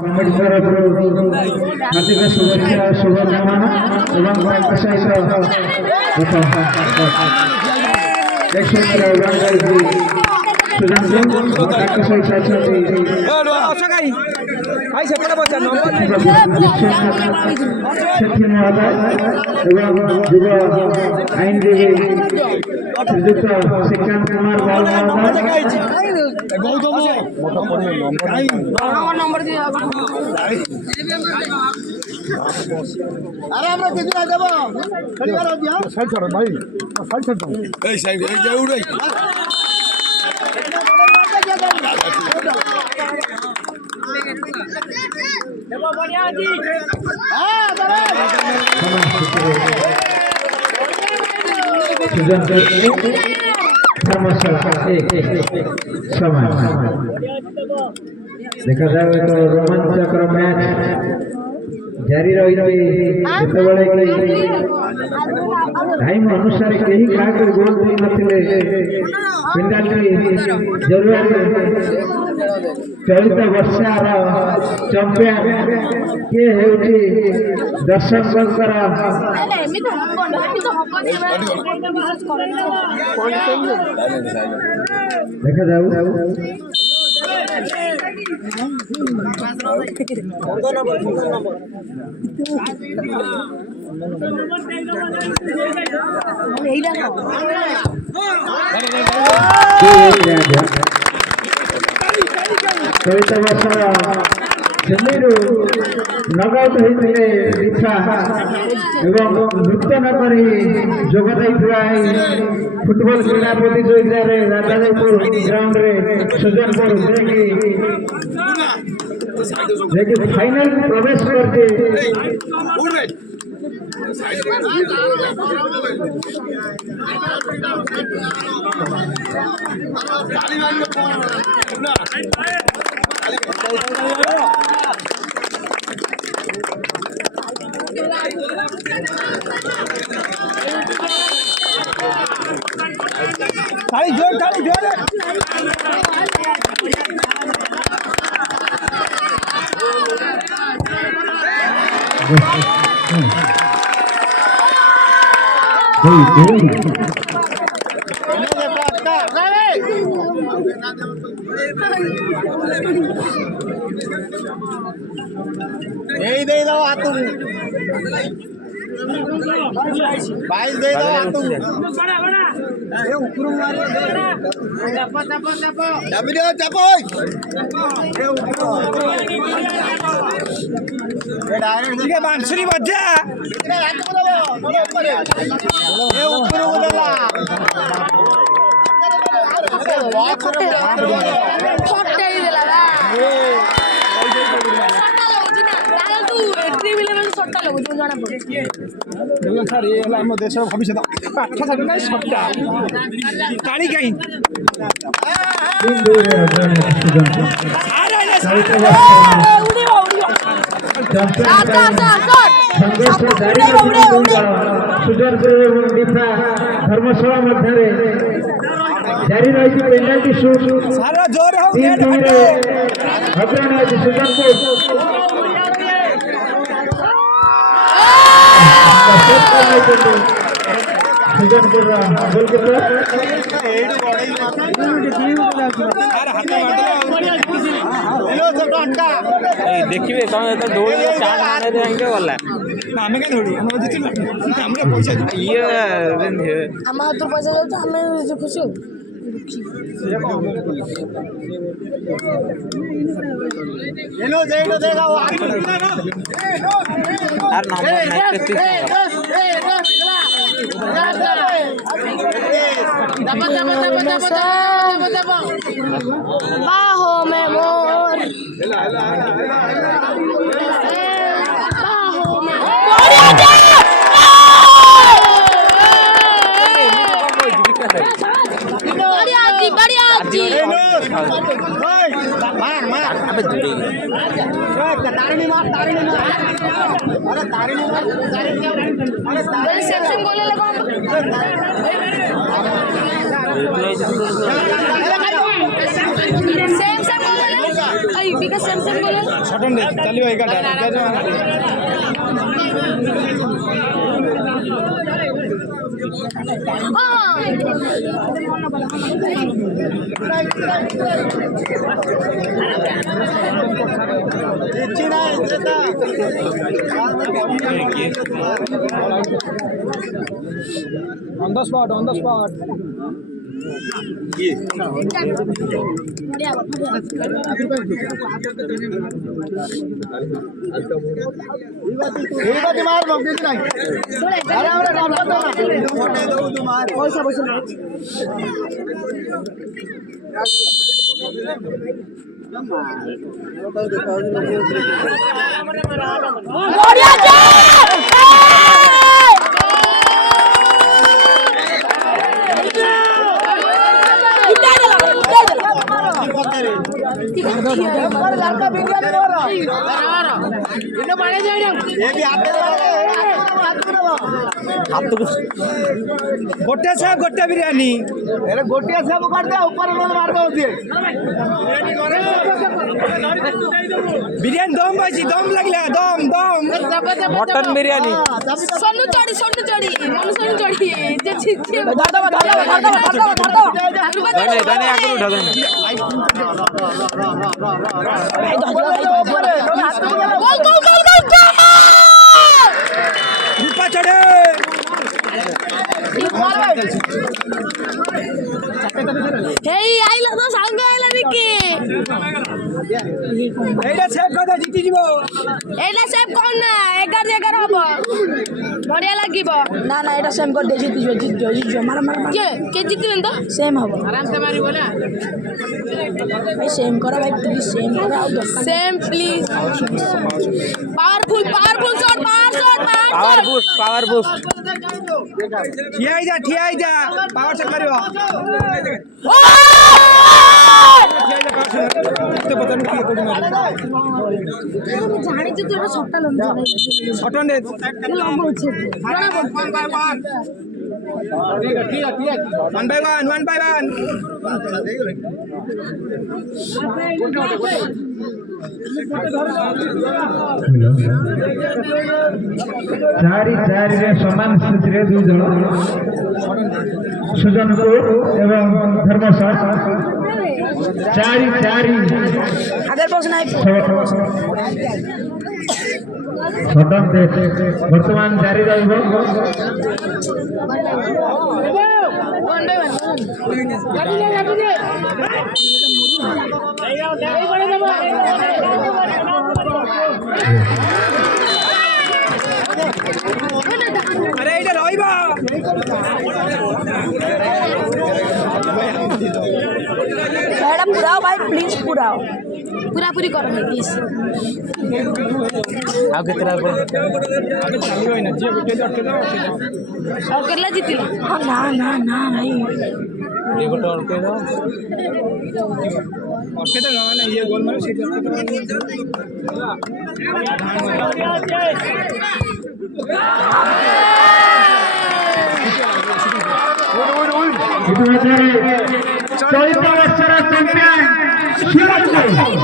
committee तरफ हार्दिक शुभेच्छा शुभकामना एवं तांको सहित युव आईनजीवी श्रीजुक्त श्रीकांत कुमार अरे আমরা কিছু না যাব খেলবার দিয়া সাইড করো ভাই সাইড করো এই সাইড এই যাও রে দেবো বড়িয়া জি হ্যাঁ দাদা सुजन धर्मशाला समय देखा जाए तो रोमांचकर मैच जारी रही टाइम अनुसार कहीं क्या गोल दी नथिले पेनाल्टी जरूर चलित वर्षार चंपियन किए हेउची दर्शकंकर देखा जाऊ चलित वर्ष चेन्नईरू नगआउट होते दीक्षा एवं नूतन कर जोगदाई फुटबॉल क्रीड़ा प्रतियोगिता राजाजयपुर ग्राउंड रे सुजनपुर देखिए फाइनल प्रवेश करते थाली जोर यही दे दो तुम बाइस दे दो तुम बांसुरी बजा सर ये आम देश भविष्य पाठ साठ ना सट्टा काली कहीं धर्मशाला मध्य जारी रही पेनाल्टी शूट जोर सुजनपुर गोलकीपर देखिए दौड़ गला आम क्या दौड़ी आम पैसा ये तो पैसा जाऊँ आम खुशी बाहों में मोर मार मार अबे दूरी तारिणी मार अरे तारिणी मार अरे सैमसंग बोले लगा सैमसंग बोले आई बिका सैमसंग बोलो सटन दे चलियो एक on the spot मार मौके नहीं अरे हमरा काम करता ना पैसा बढ़िया जा लड़का गोटे से गोटे बिरयानी अरे गोटे से कर दे ऊपर लोन मार दो दिए बिरयानी दम भाई दम लगला दम मटन बिरयानी सोनू चढ़ी मनु सोनू चढ़ी दाने आकर उठा देना ऊपर चढ़े आइला तो सांग आइला निकी एटा सेव कदा जीती जीवो एला सेव कोन ना 11 हबो बढ़िया लागिबो ना ना एटा सेम कर दे जीती मार के जीतिलन तो सेम हबो आराम से मारी बोला भाई सेम करा भाई प्लीज सेम करा same please powerful shot power boost ठिया जा पावर से करियो तो पता नहीं की कोडी मार जानी तो तोरा शॉट लंबा सटन दे लंबा होछे ठीक है 1 by 1 चारि रे समान स्थिति रे दुई जण सुजनपुर एवं धर्मशाला चारि अगर बस नहीं सदन दे वर्तमान जारी रहइबो अरे इधर रहिबा मैडम पूरा भाई प्लीज पूरा पूरी करो प्लीज आ कितना पर चालियो ना जे गोटे अटके दो और केला जीतिला ना भाई ये गोटे और के दो अटके दो ना ये गोल मारो सीधे वर्षर चैंपियन सुजनपुर